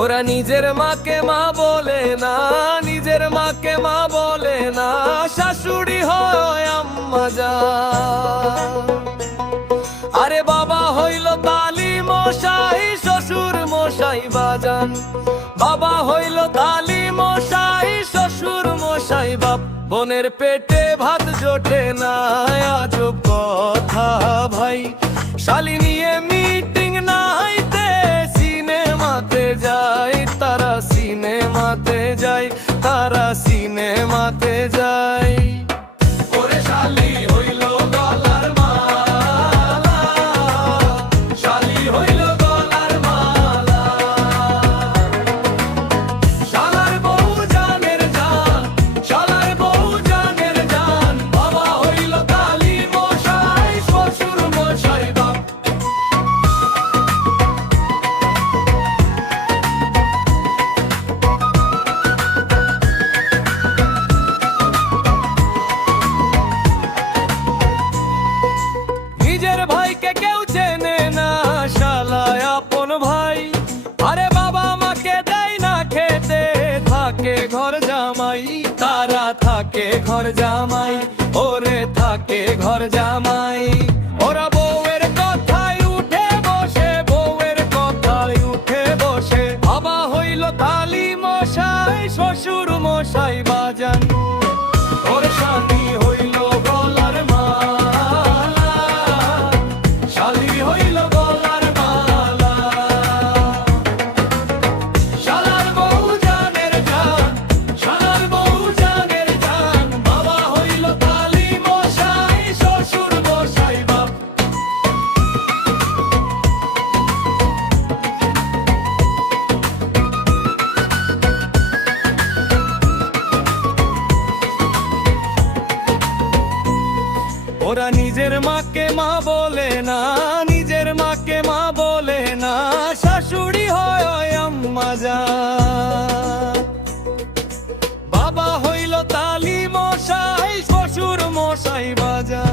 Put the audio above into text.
ওরা নিজের মাকে মা বলে না, নিজের মাকে মা বলে না, শাশুড়ি হয় আম্মা জান। আরে বাবা হইল তালি মশাই, শ্বশুর মশাই বাজান। বাবা হইল তালি মশাই, শ্বশুর মশাই বাপ। বোনের পেটে ভাত জোটে না, আজব কথা ভাই। শালি নিয়ে মিটিং নাইতে সিনেমাতে যায় তারা, সিনেমাতে যায় তারা, সিনেমাতে যায়। ওরে শালি হইল গলার মালা, শালি হইল গলার মালা। শালার বউ জানের জান, শালার বউ জানের জান। বাবা হইল তালি মশাই, শ্বশুর মশাই বাপ। নিজের ভাইকে কেউ চেনে না, শালায় আপন ভাই। আরে বাবা মাকে দেয় না খেতে, থাকে ঘর জামাই, তারা থাকে ঘর জামাই। ওরে থাকে ঘর জামাই। ওরা বউয়ের কথায় উঠে বসে, বউয়ের কথায় উঠে বসে। বাবা হইল তালি মশাই, শ্বশুর মশাই বাজান। ওর স্বামী হইল গলার মালা, শালি হইল গলার মালা। শালার বউ জানের জান, শালার বউ জানের জান। বাবা হইল তালি মশাই, শ্বশুর মশাই বাপ। ওরা নিজের মাকে মা বলে না, নিজের মাকে মা বলে না, শাশুড়ি হয় আম্মা জান। বাবা হইল তালি মশাই, শ্বশুর মশাই বাজান।